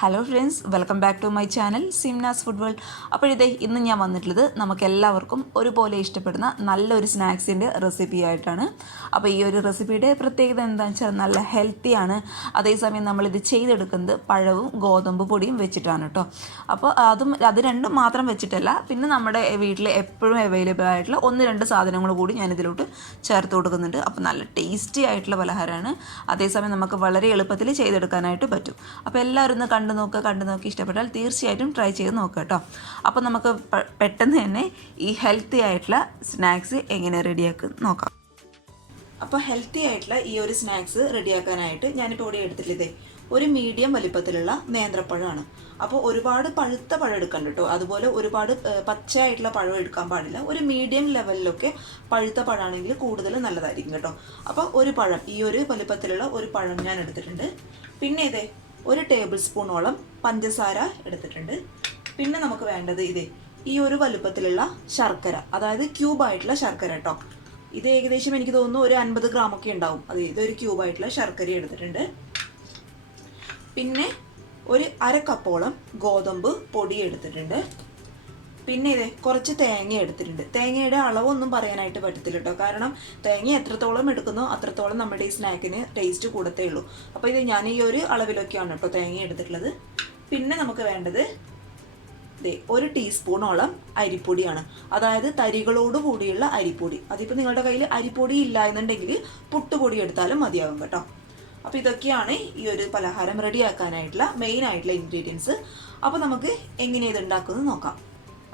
Hello friends, welcome back to my channel Simnas food world. അപ്പോൾ ഇന്ന് ഞാൻ വന്നിട്ടുള്ളത് നമുക്ക് എല്ലാവർക്കും ഒരുപോലെ ഇഷ്ടപ്പെടുന്ന നല്ലൊരു സ്നാക്സിൻ്റെ റെസിപ്പി ആയിട്ടാണ്. അപ്പോൾ ഈ ഒരു റെസിപ്പിയുടെ പ്രത്യേകത എന്താണെന്ന് വെച്ചാൽ നല്ല ഹെൽത്തിയാണ്. അതേസമയം നമ്മളിത് ചെയ്തെടുക്കുന്നത് പഴവും ഗോതമ്പ് പൊടിയും വെച്ചിട്ടാണ് കേട്ടോ. അപ്പോൾ അത് രണ്ടും മാത്രം വെച്ചിട്ടല്ല, പിന്നെ നമ്മുടെ വീട്ടിൽ എപ്പോഴും അവൈലബിൾ ആയിട്ടുള്ള 1-2 സാധനങ്ങൾ കൂടി ഞാനിതിലോട്ട് ചേർത്ത് കൊടുക്കുന്നുണ്ട്. അപ്പോൾ നല്ല ടേസ്റ്റി ആയിട്ടുള്ള പലഹാരമാണ്. അതേസമയം നമുക്ക് വളരെ എളുപ്പത്തിൽ ചെയ്തെടുക്കാനായിട്ട് പറ്റും. അപ്പോൾ എല്ലാവരും ഒന്ന് കണ്ടു നോക്കി ഇഷ്ടപ്പെട്ടാൽ തീർച്ചയായിട്ടും ട്രൈ ചെയ്ത് നോക്കുക കേട്ടോ. അപ്പോൾ നമുക്ക് പെട്ടെന്ന് തന്നെ ഈ ഹെൽത്തി ആയിട്ടുള്ള സ്നാക്സ് എങ്ങനെ റെഡിയാക്കി നോക്കാം. അപ്പോൾ ഹെൽത്തി ആയിട്ടുള്ള ഈ ഒരു സ്നാക്സ് റെഡിയാക്കാനായിട്ട് ഞാനിപ്പോൾ ഇവിടെ എടുത്തിട്ടുള്ളതേ ഒരു മീഡിയം വലിപ്പത്തിലുള്ള നേന്ത്രപ്പഴമാണ്. അപ്പോൾ ഒരുപാട് പഴുത്ത പഴം എടുക്കണ്ട കേട്ടോ, അതുപോലെ ഒരുപാട് പച്ചയായിട്ടുള്ള പഴം എടുക്കാൻ പാടില്ല. ഒരു മീഡിയം ലെവലിലൊക്കെ പഴുത്ത പഴമാണെങ്കിൽ കൂടുതൽ നല്ലതായിരിക്കും കേട്ടോ. അപ്പോൾ ഒരു പഴം, ഈ ഒരു വലിപ്പത്തിലുള്ള ഒരു പഴം ഞാൻ എടുത്തിട്ടുണ്ട്. പിന്നെ ഇതേ 1 ടേബിൾ സ്പൂണോളം പഞ്ചസാര എടുത്തിട്ടുണ്ട്. പിന്നെ നമുക്ക് വേണ്ടത് ഈ ഒരു വലുപ്പത്തിലുള്ള ശർക്കര, അതായത് ക്യൂബായിട്ടുള്ള ശർക്കര കേട്ടോ. ഇത് ഏകദേശം എനിക്ക് തോന്നുന്നു ഒരു 50 ഗ്രാമൊക്കെ ഉണ്ടാവും. ഇതൊരു ക്യൂബായിട്ടുള്ള ശർക്കര എടുത്തിട്ടുണ്ട്. പിന്നെ ഒരു 1/2 കപ്പോളം ഗോതമ്പ് പൊടി എടുത്തിട്ടുണ്ട്. പിന്നെ കുറച്ച് തേങ്ങ എടുത്തിട്ടുണ്ട്. തേങ്ങയുടെ അളവൊന്നും പറയാനായിട്ട് പറ്റത്തില്ല കേട്ടോ, കാരണം തേങ്ങ എത്രത്തോളം എടുക്കുന്നോ അത്രത്തോളം നമ്മുടെ ഈ സ്നാക്കിന് ടേസ്റ്റ് കൂടത്തേ ഉള്ളൂ. അപ്പോൾ ഞാൻ ഈ ഒരു അളവിലൊക്കെയാണ് കേട്ടോ തേങ്ങ എടുത്തിട്ടുള്ളത്. പിന്നെ നമുക്ക് വേണ്ടത് 1 ടീസ്പൂണോളം അരിപ്പൊടിയാണ്, അതായത് തരികളോട് കൂടിയുള്ള അരിപ്പൊടി. അതിപ്പോൾ നിങ്ങളുടെ കയ്യിൽ അരിപ്പൊടി ഇല്ല എന്നുണ്ടെങ്കിൽ പുട്ടുപൊടി എടുത്താലും മതിയാകും കേട്ടോ. അപ്പോൾ ഇതൊക്കെയാണ് ഈ ഒരു പലഹാരം റെഡിയാക്കാനായിട്ടുള്ള മെയിൻ ആയിട്ടുള്ള ഇൻഗ്രീഡിയൻസ്. അപ്പോൾ നമുക്ക് എങ്ങനെ ഇത് ഉണ്ടാക്കുന്നത് നോക്കാം.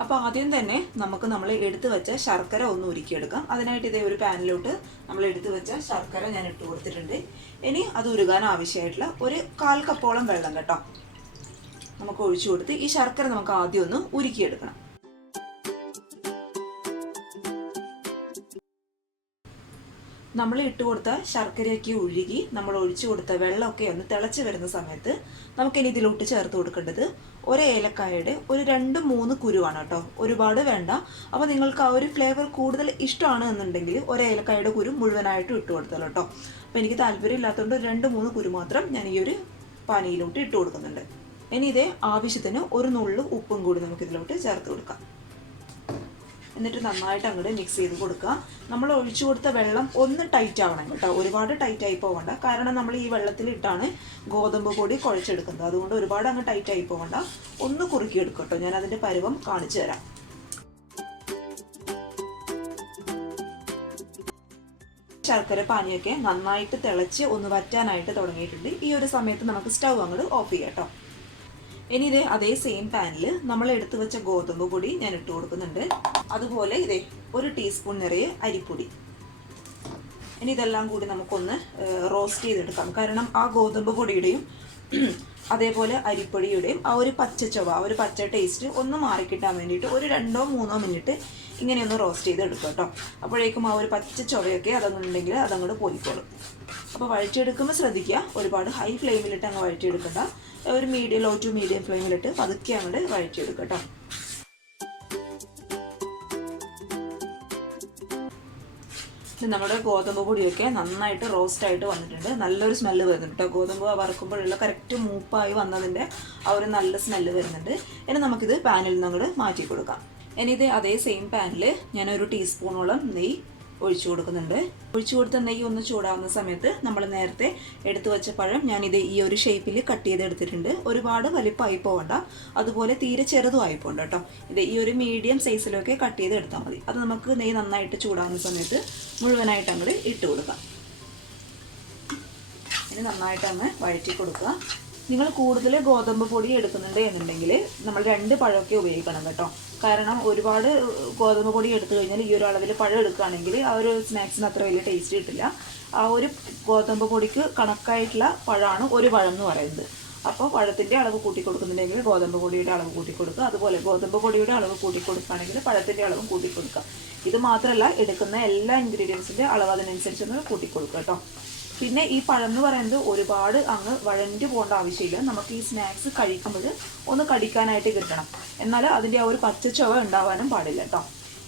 അപ്പോൾ ആദ്യം തന്നെ നമ്മൾ എടുത്തു വെച്ച ശർക്കര ഒന്ന് ഉരുക്കിയെടുക്കാം. അതിനായിട്ട് ഒരു പാനിലോട്ട് നമ്മൾ എടുത്തു വെച്ച ശർക്കര ഞാൻ ഇട്ട് കൊടുത്തിട്ടുണ്ട്. ഇനി അത് ഉരുകാൻ ആവശ്യമായിട്ടുള്ള ഒരു 1/4 കപ്പോളം വെള്ളം കേട്ടോ നമുക്ക് ഒഴിച്ചു കൊടുത്ത് ഈ ശർക്കര നമുക്ക് ആദ്യം ഒന്ന് ഉരുക്കിയെടുക്കണം. നമ്മൾ ഇട്ട് കൊടുത്ത ശർക്കരയൊക്കെ ഒഴുകി നമ്മൾ ഒഴിച്ചു കൊടുത്ത വെള്ളമൊക്കെ ഒന്ന് തിളച്ച് വരുന്ന സമയത്ത് നമുക്കിനി ഇതിലോട്ട് ചേർത്ത് കൊടുക്കേണ്ടത് ഒരു ഏലക്കായയുടെ ഒരു 2-3 കുരുവാണ് കേട്ടോ, ഒരുപാട് വേണ്ട. അപ്പോൾ നിങ്ങൾക്ക് ആ ഒരു ഫ്ലേവർ കൂടുതൽ ഇഷ്ടമാണ് എന്നുണ്ടെങ്കിൽ ഒരു ഏലക്കായയുടെ കുരു മുഴുവനായിട്ടും ഇട്ട് കൊടുത്തല്ലോ കേട്ടോ. അപ്പോൾ എനിക്ക് താല്പര്യം ഇല്ലാത്തതുകൊണ്ട് 2-3 കുരു മാത്രം ഞാൻ ഈ ഒരു പാനിയിലോട്ട് ഇട്ട് കൊടുക്കുന്നുണ്ട്. ഇനി ആവശ്യത്തിന് ഒരു നുള്ളു ഉപ്പും കൂടി നമുക്ക് ഇതിലോട്ട് ചേർത്ത് കൊടുക്കാം. എന്നിട്ട് നന്നായിട്ട് അങ്ങോട്ട് മിക്സ് ചെയ്ത് കൊടുക്കുക. നമ്മൾ ഒഴിച്ചു കൊടുത്ത വെള്ളം ഒന്ന് ടൈറ്റ് ആവണം കേട്ടോ, ഒരുപാട് ടൈറ്റ് ആയി പോകണ്ട. കാരണം നമ്മൾ ഈ വെള്ളത്തിലിട്ടാണ് ഗോതമ്പ് പൊടി കുഴച്ചെടുക്കുന്നത്, അതുകൊണ്ട് ഒരുപാട് അങ്ങ് ടൈറ്റ് ആയി പോകണ്ട. ഒന്ന് കുറുക്കിയെടുക്കും കേട്ടോ. ഞാൻ അതിൻ്റെ പരുവം കാണിച്ചു തരാം. ശർക്കര പാനിയൊക്കെ നന്നായിട്ട് തിളച്ച് ഒന്ന് വറ്റാനായിട്ട് തുടങ്ങിയിട്ടുണ്ട്. ഈ ഒരു സമയത്ത് നമുക്ക് സ്റ്റൗ അങ്ങോട്ട് ഓഫ് ചെയ്യാം കേട്ടോ. ഇനി അതേ സെയിം പാനിൽ നമ്മൾ എടുത്തു വെച്ച ഗോതമ്പ് പൊടി ഞാൻ ഇട്ട് കൊടുക്കുന്നുണ്ട്. അതുപോലെ 1 ടീസ്പൂൺ നിറയെ അരിപ്പൊടി. ഇനി ഇതെല്ലാം കൂടി നമുക്കൊന്ന് റോസ്റ്റ് ചെയ്തെടുക്കാം. കാരണം ആ ഗോതമ്പ് പൊടിയുടെയും അതേപോലെ അരിപ്പൊടിയുടെയും ആ ഒരു പച്ചച്ചൊവ, ആ ഒരു പച്ച ടേസ്റ്റ് ഒന്ന് മാറിക്കിട്ടാൻ വേണ്ടിയിട്ട് ഒരു 2-3 മിനിറ്റ് ഇങ്ങനെയൊന്ന് റോസ്റ്റ് ചെയ്തെടുക്കും കേട്ടോ. അപ്പോഴേക്കും ആ ഒരു പച്ച ചൊവയൊക്കെ അതങ്ങുണ്ടെങ്കിൽ അതങ്ങോട്ട് പോയിക്കോളും. അപ്പോൾ വഴറ്റിയെടുക്കുമ്പോൾ ശ്രദ്ധിക്കുക, ഒരുപാട് ഹൈ ഫ്ലെയിമിലിട്ട് അങ്ങ് വഴറ്റിയെടുക്കണ്ട. ഒരു ലോ ടു മീഡിയം ഫ്ലെയിമിലിട്ട് പതുക്കെ അങ്ങോട്ട് വഴറ്റിയെടുക്കുക കേട്ടോ. നമ്മുടെ ഗോതമ്പ് പൊടിയൊക്കെ നന്നായിട്ട് റോസ്റ്റായിട്ട് വന്നിട്ടുണ്ട്. നല്ലൊരു സ്മെല്ല് വരുന്നുണ്ട് കേട്ടോ. ഗോതമ്പ് വറുക്കുമ്പോഴുള്ള കറക്റ്റ് മൂപ്പായി വന്നതിൻ്റെ ആ ഒരു നല്ല സ്മെല്ല് വരുന്നുണ്ട്. ഇനി നമുക്കിത് പാനിൽ നിന്ന് അങ്ങോട്ട് മാറ്റി കൊടുക്കാം. ഇനി അതേ സെയിം പാനിൽ ഞാൻ 1 ടീസ്പൂണോളം നെയ്യ് ഒഴിച്ചു കൊടുക്കുന്നുണ്ട്. ഒഴിച്ചു കൊടുത്ത നെയ്യ് ഒന്ന് ചൂടാവുന്ന സമയത്ത് നമ്മൾ നേരത്തെ എടുത്തു വെച്ച പഴം ഞാൻ ഈ ഒരു ഷേപ്പിൽ കട്ട് ചെയ്ത് എടുത്തിട്ടുണ്ട്. ഒരുപാട് വലിപ്പമായി പോകണ്ട, അതുപോലെ തീരെ ചെറുതുമായി പോകണ്ട കേട്ടോ. ഈ ഒരു മീഡിയം സൈസിലൊക്കെ കട്ട് ചെയ്ത് എടുത്താൽ മതി. അത് നമുക്ക് നെയ്യ് നന്നായിട്ട് ചൂടാവുന്ന സമയത്ത് മുഴുവനായിട്ട് അങ്ങോട്ട് ഇട്ട് കൊടുക്കാം. ഇനി നന്നായിട്ട് അങ്ങ് വഴറ്റി കൊടുക്കുക. നിങ്ങൾ കൂടുതൽ ഗോതമ്പ് പൊടി എടുക്കുന്നുണ്ട് എന്നുണ്ടെങ്കിൽ നമ്മൾ 2 പഴമൊക്കെ ഉപയോഗിക്കണം കേട്ടോ. കാരണം ഒരുപാട് ഗോതമ്പ് പൊടി എടുത്തു കഴിഞ്ഞാൽ ഈ ഒരു അളവിൽ പഴം എടുക്കുകയാണെങ്കിൽ ആ ഒരു സ്നാക്സിന് അത്ര വലിയ ടേസ്റ്റ് കിട്ടില്ല. ആ ഒരു ഗോതമ്പ് പൊടിക്ക് കണക്കായിട്ടുള്ള പഴമാണ് ഒരു പഴം എന്ന് പറയുന്നത്. അപ്പോൾ പഴത്തിൻ്റെ അളവ് കൂട്ടി കൊടുക്കുന്നുണ്ടെങ്കിൽ ഗോതമ്പ് പൊടിയുടെ അളവ് കൂട്ടി കൊടുക്കുക. അതുപോലെ ഗോതമ്പ് പൊടിയുടെ അളവ് കൂട്ടി കൊടുക്കുകയാണെങ്കിൽ പഴത്തിൻ്റെ അളവും കൂട്ടി കൊടുക്കുക. ഇത് മാത്രമല്ല, എടുക്കുന്ന എല്ലാ ഇൻഗ്രീഡിയൻസിൻ്റെ അളവ് അതിനനുസരിച്ചൊന്ന് കൂട്ടി കൊടുക്കുക കേട്ടോ. പിന്നെ ഈ പഴം എന്ന് പറയുന്നത് ഒരുപാട് അങ്ങ് വഴഞ്ഞു പോകേണ്ട ആവശ്യമില്ല. നമുക്ക് ഈ സ്നാക്സ് കഴിക്കുമ്പോൾ ഒന്ന് കടിക്കാനായിട്ട് കിട്ടണം, എന്നാൽ അതിൻ്റെ ആ ഒരു പച്ചച്ചൊവ ഉണ്ടാവാനും പാടില്ല കേട്ടോ.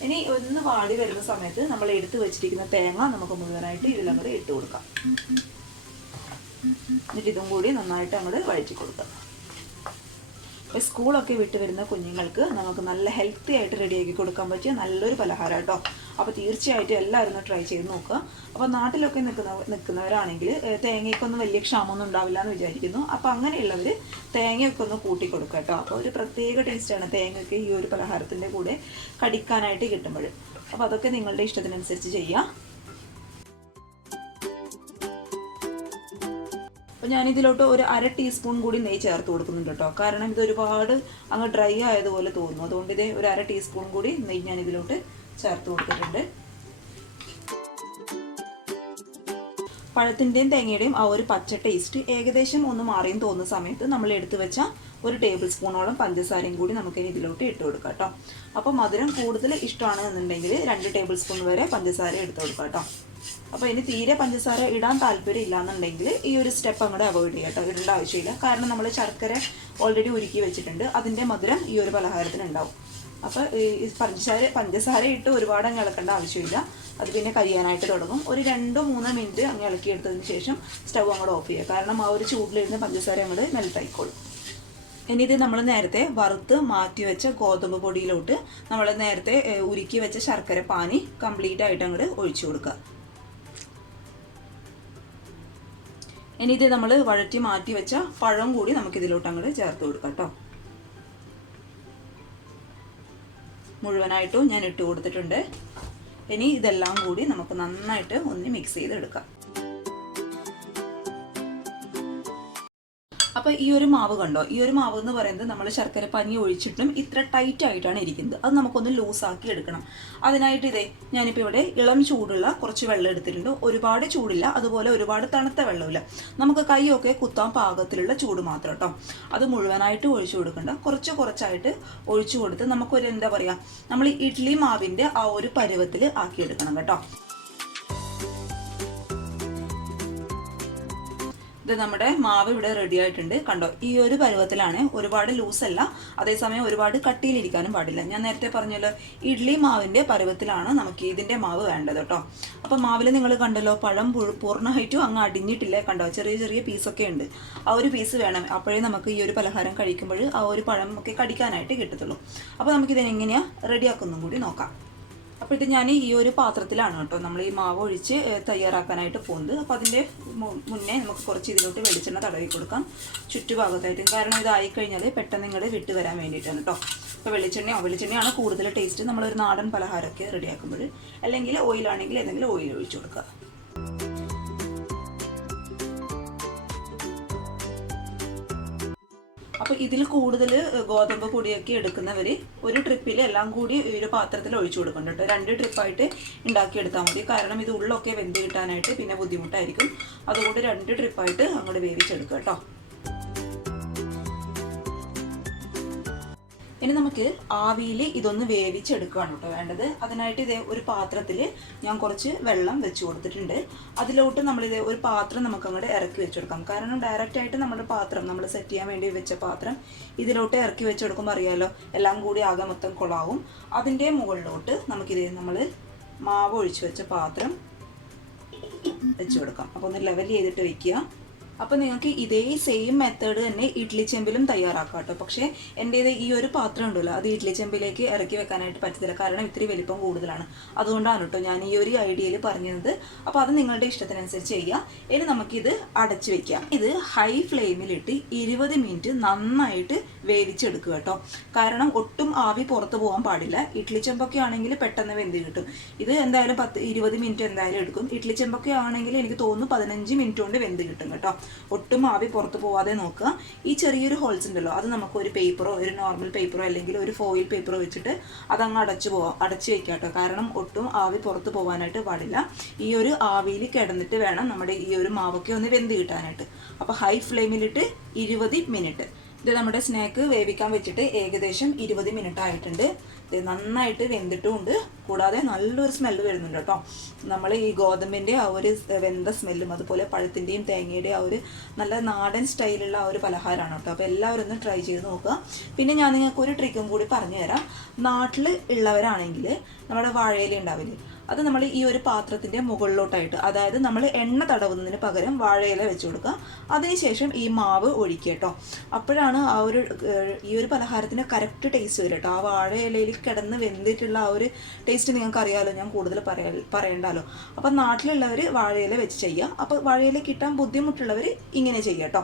ഇനി ഒന്ന് വാടി വരുന്ന സമയത്ത് നമ്മൾ എടുത്ത് വെച്ചിരിക്കുന്ന തേങ്ങ നമുക്ക് മുഴുവനായിട്ട് ഇതിലങ്ങോട്ട് ഇട്ട് കൊടുക്കാം. എന്നിട്ട് ഇതും കൂടി നന്നായിട്ട് അങ്ങോട്ട് വഴറ്റി കൊടുക്കാം. അപ്പോൾ സ്കൂളൊക്കെ വിട്ട് വരുന്ന കുഞ്ഞുങ്ങൾക്ക് നമുക്ക് നല്ല ഹെൽത്തി ആയിട്ട് റെഡിയാക്കി കൊടുക്കാൻ പറ്റിയ നല്ലൊരു പലഹാരം കേട്ടോ. അപ്പോൾ തീർച്ചയായിട്ടും എല്ലാവരും ഒന്ന് ട്രൈ ചെയ്ത് നോക്കുക. അപ്പോൾ നാട്ടിലൊക്കെ നിൽക്കുന്നവരാണെങ്കിൽ തേങ്ങയ്ക്കൊന്നും വലിയ ക്ഷാമമൊന്നും ഉണ്ടാവില്ല എന്ന് വിചാരിക്കുന്നു. അപ്പോൾ അങ്ങനെയുള്ളവർ തേങ്ങയൊക്കെ ഒന്ന് കൂട്ടി കൊടുക്കുക കേട്ടോ. അപ്പോൾ ഒരു പ്രത്യേക ടേസ്റ്റാണ് തേങ്ങയൊക്കെ ഈ ഒരു പലഹാരത്തിൻ്റെ കൂടെ കടിക്കാനായിട്ട് കിട്ടുമ്പോൾ. അപ്പോൾ അതൊക്കെ നിങ്ങളുടെ ഇഷ്ടത്തിനനുസരിച്ച് ചെയ്യാം. അപ്പോൾ ഞാനിതിലോട്ട് ഒരു 1/2 ടീസ്പൂൺ കൂടി നെയ്യ് ചേർത്ത് കൊടുക്കുന്നുണ്ട് കേട്ടോ. കാരണം ഇത് ഒരുപാട് അങ്ങ് ഡ്രൈ ആയതുപോലെ തോന്നുന്നു. അതുകൊണ്ട് ഇത് ഒരു 1/2 ടീസ്പൂൺ കൂടി നെയ്യ് ഞാനിതിലോട്ട് ചേർത്ത് കൊടുത്തിട്ടുണ്ട്. പഴത്തിൻ്റെയും തേങ്ങയുടെയും ആ ഒരു പച്ച ടേസ്റ്റ് ഏകദേശം ഒന്ന് മാറിയെന്ന് തോന്നുന്ന സമയത്ത് നമ്മൾ എടുത്തു വെച്ച 1 ടേബിൾ സ്പൂണോളം പഞ്ചസാരയും കൂടി നമുക്കിനി ഇതിലോട്ട് ഇട്ട് കൊടുക്കാം കേട്ടോ. അപ്പോൾ മധുരം കൂടുതൽ ഇഷ്ടമാണ് എന്നുണ്ടെങ്കിൽ 2 ടേബിൾ സ്പൂൺ വരെ പഞ്ചസാര എടുത്ത് കൊടുക്കാം കേട്ടോ. അപ്പോൾ ഇനി തീരെ പഞ്ചസാര ഇടാൻ താല്പര്യം ഇല്ലാന്നുണ്ടെങ്കിൽ ഈ ഒരു സ്റ്റെപ്പ് അങ്ങോട്ട് അവോയ്ഡ് ചെയ്യാം കേട്ടോ. ഇടേണ്ട ആവശ്യമില്ല. കാരണം നമ്മൾ ശർക്കര ഓൾറെഡി ഉരുക്കി വെച്ചിട്ടുണ്ട്. അതിൻ്റെ മധുരം ഈ ഒരു പലഹാരത്തിന് ഉണ്ടാവും. അപ്പോൾ ഈ പഞ്ചസാര ഇട്ട് ഒരുപാട് അങ്ങ് ഇളക്കേണ്ട ആവശ്യമില്ല. അത് പിന്നെ കരിയാനായിട്ട് തുടങ്ങും. ഒരു 2-3 മിനിറ്റ് അങ്ങ് ഇളക്കിയെടുത്തതിന് ശേഷം സ്റ്റവ് അങ്ങോട്ട് ഓഫ് ചെയ്യുക. കാരണം ആ ഒരു ചൂടിലിരുന്ന് പഞ്ചസാര അങ്ങോട്ട് മെൽട്ടായിക്കോളും. ഇനി ഇത് നമ്മൾ നേരത്തെ വറുത്ത് മാറ്റി വെച്ച ഗോതമ്പ് പൊടിയിലോട്ട് നമ്മൾ നേരത്തെ ഉരുക്കി വെച്ച ശർക്കര പാനി കംപ്ലീറ്റ് ആയിട്ട് അങ്ങോട്ട് ഒഴിച്ചു കൊടുക്കുക. ഇനി ഇത് നമ്മൾ വഴറ്റി മാറ്റി വെച്ച പഴം കൂടി നമുക്കിതിലോട്ട് അങ്ങോട്ട് ചേർത്ത് കൊടുക്കാം കേട്ടോ. മുഴുവനായിട്ടും ഞാൻ ഇട്ട് കൊടുത്തിട്ടുണ്ട്. ഇനി ഇതെല്ലാം കൂടി നമുക്ക് നന്നായിട്ട് ഒന്ന് മിക്സ് ചെയ്തെടുക്കാം. അപ്പോൾ ഈ ഒരു മാവ് കണ്ടോ, ഈ ഒരു മാവ് എന്ന് പറയുന്നത് നമ്മൾ ശർക്കര പനി ഒഴിച്ചിട്ടും ഇത്ര ടൈറ്റ് ആയിട്ടാണ് ഇരിക്കുന്നത്. അത് നമുക്കൊന്ന് ലൂസാക്കി എടുക്കണം. അതിനായിട്ട് ഇതേ ഞാനിപ്പോൾ ഇവിടെ ഇളം ചൂടുള്ള കുറച്ച് വെള്ളം എടുത്തിട്ടുണ്ട്. ഒരുപാട് ചൂടില്ല, അതുപോലെ ഒരുപാട് തണുത്ത വെള്ളമില്ല. നമുക്ക് കൈയൊക്കെ കുത്താൻ പാകത്തിലുള്ള ചൂട് മാത്രം കേട്ടോ. അത് മുഴുവനായിട്ട് ഒഴിച്ചു കൊടുക്കണ്ട, കുറച്ചായിട്ട് ഒഴിച്ചു കൊടുത്ത് നമുക്കൊരു എന്താ പറയുക, നമ്മൾ ഇഡ്ഡലി മാവിൻ്റെ ആ ഒരു പരുവത്തിൽ ആക്കിയെടുക്കണം കേട്ടോ. ഇത് നമ്മുടെ മാവ് ഇവിടെ റെഡി ആയിട്ടുണ്ട്. കണ്ടോ, ഈ ഒരു പരുവത്തിലാണ്. ഒരുപാട് ലൂസല്ല, അതേസമയം ഒരുപാട് കട്ടിയിലിരിക്കാനും പാടില്ല. ഞാൻ നേരത്തെ പറഞ്ഞല്ലോ, ഇഡ്ഡലി മാവിൻ്റെ പരുവത്തിലാണ് നമുക്ക് ഇതിൻ്റെ മാവ് വേണ്ടത് കേട്ടോ. അപ്പോൾ മാവിൽ നിങ്ങൾ കണ്ടല്ലോ, പഴം പൂർണ്ണമായിട്ടും അങ്ങ് അടിഞ്ഞിട്ടില്ലേ, കണ്ടോ, ചെറിയ ചെറിയ പീസൊക്കെ ഉണ്ട്. ആ ഒരു പീസ് വേണം, അപ്പോഴേ നമുക്ക് ഈ ഒരു പലഹാരം കഴിക്കുമ്പോൾ ആ ഒരു പഴം ഒക്കെ കടിക്കാനായിട്ട് കിട്ടത്തുള്ളൂ. അപ്പോൾ നമുക്കിതിനെങ്ങനെയാണ് റെഡിയാക്കുന്നതും കൂടി നോക്കാം. അപ്പോൾ ഇത് ഞാൻ ഈ ഒരു പാത്രത്തിലാണ് കേട്ടോ നമ്മൾ ഈ മാവ് ഒഴിച്ച് തയ്യാറാക്കാനായിട്ട് പോകുന്നത്. അപ്പോൾ അതിൻ്റെ മുന്നേ നമുക്ക് കുറച്ച് ഇതിലോട്ട് വെളിച്ചെണ്ണ തടവി കൊടുക്കാം ചുറ്റുഭാഗത്തായിട്ടും. കാരണം ഇതായിക്കഴിഞ്ഞാൽ പെട്ടെന്ന് ഇങ്ങോട്ട് വിട്ട് വരാൻ വേണ്ടിയിട്ടാണ് കേട്ടോ. അപ്പോൾ വെളിച്ചെണ്ണയാണ് കൂടുതൽ ടേസ്റ്റ് നമ്മളൊരു നാടൻ പലഹാരമൊക്കെ റെഡിയാക്കുമ്പോൾ. അല്ലെങ്കിൽ ഓയിലാണെങ്കിൽ ഏതെങ്കിലും ഓയിൽ ഒഴിച്ചു കൊടുക്കുക. അപ്പോൾ ഇതിൽ കൂടുതൽ ഗോതമ്പ് പൊടിയൊക്കെ എടുക്കുന്നവർ ഒരു ട്രിപ്പിൽ എല്ലാം കൂടി ഒരു പാത്രത്തിൽ ഒഴിച്ചു കൊടുക്കണം കേട്ടോ. 2 ട്രിപ്പായിട്ട് ഉണ്ടാക്കിയെടുത്താൽ മതി. കാരണം ഇത് ഉള്ളൊക്കെ വെന്ത് കിട്ടാനായിട്ട് പിന്നെ ബുദ്ധിമുട്ടായിരിക്കും. അതുകൊണ്ട് 2 ട്രിപ്പായിട്ട് അങ്ങോട്ട് വേവിച്ചെടുക്കുക കേട്ടോ. ഇനി നമുക്ക് ആവിയിൽ ഇതൊന്ന് വേവിച്ചെടുക്കുകയാണ് കേട്ടോ വേണ്ടത്. അതിനായിട്ട് ഇതേ ഒരു പാത്രത്തിൽ ഞാൻ കുറച്ച് വെള്ളം വെച്ച് കൊടുത്തിട്ടുണ്ട്. അതിലോട്ട് നമ്മളിതേ ഒരു പാത്രം നമുക്ക് അങ്ങോട്ട് ഇറക്കി വെച്ച് കൊടുക്കാം. കാരണം ഡയറക്റ്റായിട്ട് നമ്മുടെ പാത്രം നമ്മൾ സെറ്റ് ചെയ്യാൻ വേണ്ടി വെച്ച പാത്രം ഇതിലോട്ട് ഇറക്കി വെച്ച് കൊടുക്കുമ്പോൾ അറിയാമല്ലോ, എല്ലാം കൂടി ആകെ മൊത്തം കൊളാവും. അതിൻ്റെ മുകളിലോട്ട് നമുക്കിതേ നമ്മൾ മാവ് ഒഴിച്ച് വെച്ച പാത്രം വെച്ച് കൊടുക്കാം. അപ്പോൾ ഒന്ന് ലെവൽ ചെയ്തിട്ട് വയ്ക്കുക. അപ്പോൾ നിങ്ങൾക്ക് ഇതേ സെയിം മെത്തേഡ് തന്നെ ഇഡ്ഡലി ചെമ്പിലും തയ്യാറാക്കാം കേട്ടോ. പക്ഷേ എൻ്റെ ഈ ഒരു പാത്രം ഉണ്ടല്ലോ, അത് ഇഡ്ഡലി ചെമ്പിലേക്ക് ഇറക്കി വെക്കാനായിട്ട് പറ്റത്തില്ല. കാരണം ഇത്തിരി വലിപ്പം കൂടുതലാണ്. അതുകൊണ്ടാണ് കേട്ടോ ഞാൻ ഈ ഒരു ഐഡിയയിൽ പറഞ്ഞത്. അപ്പോൾ അത് നിങ്ങളുടെ ഇഷ്ടത്തിനനുസരിച്ച് ചെയ്യുക. ഇനി നമുക്കിത് അടച്ചു വെക്കാം. ഇത് ഹൈ ഫ്ലെയിമിലിട്ട് 20 മിനിറ്റ് നന്നായിട്ട് വേവിച്ചെടുക്കുക കേട്ടോ. കാരണം ഒട്ടും ആവി പുറത്ത് പോകാൻ പാടില്ല. ഇഡ്ഡലി ചെമ്പൊക്കെ ആണെങ്കിൽ പെട്ടെന്ന് വെന്ത് കിട്ടും. ഇത് എന്തായാലും 10-20 മിനിറ്റ് എന്തായാലും എടുക്കും. ഇഡ്ഡലി ചെമ്പൊക്കെ ആണെങ്കിൽ എനിക്ക് തോന്നുന്നു 15 മിനിറ്റ് കൊണ്ട് വെന്ത് കിട്ടും കേട്ടോ. ഒട്ടും ആവി പുറത്ത് പോവാതെ നോക്കുക. ഈ ചെറിയൊരു ഹോൾസ് ഉണ്ടല്ലോ, അത് നമുക്ക് ഒരു പേപ്പറോ, ഒരു നോർമൽ പേപ്പറോ അല്ലെങ്കിൽ ഒരു ഫോയിൽ പേപ്പറോ വെച്ചിട്ട് അതങ്ങ് അടച്ചു വെക്കുക കേട്ടോ. കാരണം ഒട്ടും ആവി പുറത്ത് പോകാനായിട്ട് പാടില്ല. ഈ ഒരു ആവിയിൽ കിടന്നിട്ട് വേണം നമ്മുടെ ഈ ഒരു മാവൊക്കെ ഒന്ന് വെന്ത് കിട്ടാനായിട്ട്. അപ്പോൾ ഹൈ ഫ്ലെയിമിലിട്ട് 20 മിനിറ്റ്. ഇത് നമ്മുടെ സ്നാക്ക് വേവിക്കാൻ വെച്ചിട്ട് ഏകദേശം 20 മിനിറ്റ് ആയിട്ടുണ്ട്. ഇത് നന്നായിട്ട് വെന്തിട്ടുമുണ്ട്. കൂടാതെ നല്ലൊരു സ്മെല്ല് വരുന്നുണ്ട് കേട്ടോ. നമ്മൾ ഈ ഗോതമ്പിൻ്റെ ആ ഒരു വെന്ത സ്മെല്ലും അതുപോലെ പഴത്തിൻ്റെയും തേങ്ങയുടെയും ആ ഒരു നല്ല നാടൻ സ്റ്റൈലുള്ള ആ ഒരു പലഹാരമാണ് കേട്ടോ. അപ്പോൾ എല്ലാവരും ഒന്ന് ട്രൈ ചെയ്ത് നോക്കുക. പിന്നെ ഞാൻ നിങ്ങൾക്ക് ഒരു ട്രിക്കും കൂടി പറഞ്ഞു തരാം. നാട്ടിൽ ഉള്ളവരാണെങ്കിൽ നമ്മുടെ വാഴയില ഉണ്ടാവില്ലേ, അത് നമ്മൾ ഈ ഒരു പാത്രത്തിൻ്റെ മുകളിലോട്ടായിട്ട്, അതായത് നമ്മൾ എണ്ണ തടവുന്നതിന് പകരം വാഴയില വെച്ച് കൊടുക്കുക. അതിനുശേഷം ഈ മാവ് ഒഴിക്കുക കേട്ടോ. അപ്പോഴാണ് ഈ ഒരു പലഹാരത്തിന് കറക്റ്റ് ടേസ്റ്റ് വരും കേട്ടോ. ആ വാഴയിലയിൽ കിടന്ന് വെന്തിട്ടുള്ള ആ ഒരു ടേസ്റ്റ് നിങ്ങൾക്ക് അറിയാമല്ലോ, ഞാൻ കൂടുതൽ പറയണ്ടല്ലോ. അപ്പം നാട്ടിലുള്ളവർ വാഴയില വെച്ച് ചെയ്യുക. അപ്പോൾ വാഴയില കിട്ടാൻ ബുദ്ധിമുട്ടുള്ളവർ ഇങ്ങനെ ചെയ്യുക കേട്ടോ.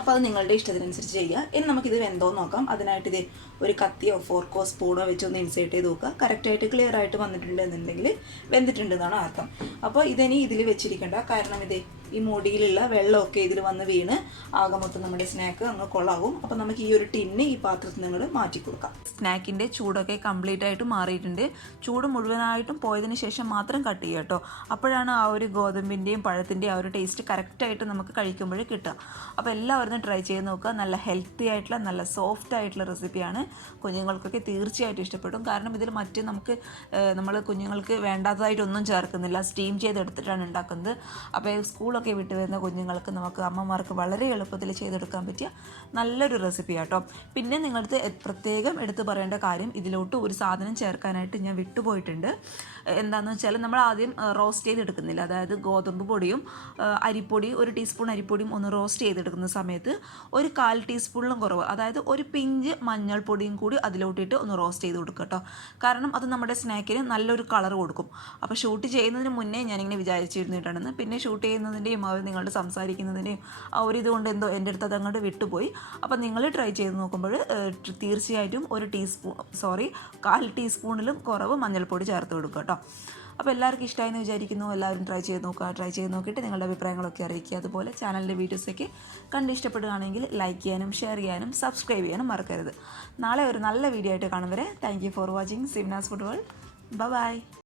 അപ്പോൾ അത് നിങ്ങളുടെ ഇഷ്ടത്തിനനുസരിച്ച് ചെയ്യുക. ഇനി നമുക്കിത് വെന്തോന്ന് നോക്കാം. അതിനായിട്ട് ഇത് ഒരു കത്തിയോ ഫോർക്കോ സ്പൂണോ വെച്ചൊന്ന് ഇൻസേർട്ട് ചെയ്ത് നോക്കുക. കറക്റ്റായിട്ട് ക്ലിയർ ആയിട്ട് വന്നിട്ടുണ്ട് എന്നുണ്ടെങ്കിൽ വെന്തിട്ടുണ്ടെന്നാണ് അർത്ഥം. അപ്പോൾ ഇതിനി ഇതിൽ വെച്ചിരിക്കേണ്ട, കാരണം ഈ മുടിയിലുള്ള വെള്ളമൊക്കെ ഇതിൽ വന്ന് വീണ് ആകെ മൊത്തം നമ്മുടെ സ്നാക്ക് അങ്ങ് കൊള്ളാവും. അപ്പോൾ നമുക്ക് ഈ ഒരു ടിന്ന് ഈ പാത്രത്തിൽ നിങ്ങൾ മാറ്റി കൊടുക്കാം. സ്നാക്കിൻ്റെ ചൂടൊക്കെ കംപ്ലീറ്റ് ആയിട്ട് മാറിയിട്ടുണ്ട്. ചൂട് മുഴുവനായിട്ടും പോയതിന് ശേഷം മാത്രം കട്ട് ചെയ്യുക കേട്ടോ. അപ്പോഴാണ് ആ ഒരു ഗോതമ്പിൻ്റെയും പഴത്തിൻ്റെയും ആ ഒരു ടേസ്റ്റ് കറക്റ്റായിട്ട് നമുക്ക് കഴിക്കുമ്പോഴേ കിട്ടുക. അപ്പോൾ എല്ലാവരും ട്രൈ ചെയ്ത് നോക്കുക. നല്ല ഹെൽത്തി ആയിട്ടുള്ള നല്ല സോഫ്റ്റ് ആയിട്ടുള്ള റെസിപ്പിയാണ്. കുഞ്ഞുങ്ങൾക്കൊക്കെ തീർച്ചയായിട്ടും ഇഷ്ടപ്പെടും. കാരണം ഇതിൽ നമ്മൾ കുഞ്ഞുങ്ങൾക്ക് വേണ്ടാത്തതായിട്ടൊന്നും ചേർക്കുന്നില്ല. സ്റ്റീം ചെയ്തെടുത്തിട്ടാണ് ഉണ്ടാക്കുന്നത്. അപ്പോൾ സ്കൂളൊക്കെ വിട്ട് വരുന്ന കുഞ്ഞുങ്ങൾക്ക് നമുക്ക് അമ്മമാർക്ക് വളരെ എളുപ്പത്തിൽ ചെയ്തെടുക്കാൻ പറ്റിയ നല്ലൊരു റെസിപ്പി കേട്ടോ. പിന്നെ നിങ്ങൾക്ക് പ്രത്യേകം എടുത്ത് പറയേണ്ട കാര്യം, ഇതിലോട്ട് ഒരു സാധനം ചേർക്കാനായിട്ട് ഞാൻ വിട്ടുപോയിട്ടുണ്ട്. എന്താണെന്ന് വെച്ചാൽ നമ്മൾ ആദ്യം റോസ്റ്റ് ചെയ്തെടുക്കുന്നില്ല, അതായത് ഗോതമ്പ് പൊടിയും അരിപ്പൊടി, 1 ടീസ്പൂൺ അരിപ്പൊടിയും ഒന്ന് റോസ്റ്റ് ചെയ്തെടുക്കുന്ന സമയത്ത് ഒരു 1/4 ടീസ്പൂണിലും കുറവ്, അതായത് ഒരു പിഞ്ച് മഞ്ഞൾപ്പൊടിയും കൂടി അതിലോട്ടിട്ട് ഒന്ന് റോസ്റ്റ് ചെയ്ത് കൊടുക്കുക കേട്ടോ. കാരണം അത് നമ്മുടെ സ്നാക്കിന് നല്ലൊരു കളർ കൊടുക്കും. അപ്പോൾ ഷൂട്ട് ചെയ്യുന്നതിന് മുന്നേ ഞാനിങ്ങനെ വിചാരിച്ചിരുന്നിട്ടാണെന്ന്. പിന്നെ ഷൂട്ട് ചെയ്യുന്നതിൻ്റെയും അവർ നിങ്ങളുടെ സംസാരിക്കുന്നതിൻ്റെയും ആ ഒരു ഇതുകൊണ്ട് എന്തോ എൻ്റെ അടുത്ത് അതങ്ങോട്ട് വിട്ടുപോയി. അപ്പോൾ നിങ്ങൾ ട്രൈ ചെയ്ത് നോക്കുമ്പോൾ തീർച്ചയായിട്ടും 1/4 ടീസ്പൂണിലും കുറവ് മഞ്ഞൾപ്പൊടി ചേർത്ത് കൊടുക്കുക കേട്ടോ. അപ്പോൾ എല്ലാവർക്കും ഇഷ്ടമായെന്ന് വിചാരിക്കുന്നു. എല്ലാവരും ട്രൈ ചെയ്ത് നോക്കുക. ട്രൈ ചെയ്ത് നോക്കിയിട്ട് നിങ്ങളുടെ അഭിപ്രായങ്ങളൊക്കെ അറിയിക്കുക. അതുപോലെ ചാനലിൻ്റെ വീഡിയോസൊക്കെ കണ്ട് ഇഷ്ടപ്പെടുകയാണെങ്കിൽ ലൈക്ക് ചെയ്യാനും ഷെയർ ചെയ്യാനും സബ്സ്ക്രൈബ് ചെയ്യാനും മറക്കരുത്. നാളെ ഒരു നല്ല വീഡിയോ ആയിട്ട് കാണും വരെ thank you for watching Simnas food world. By.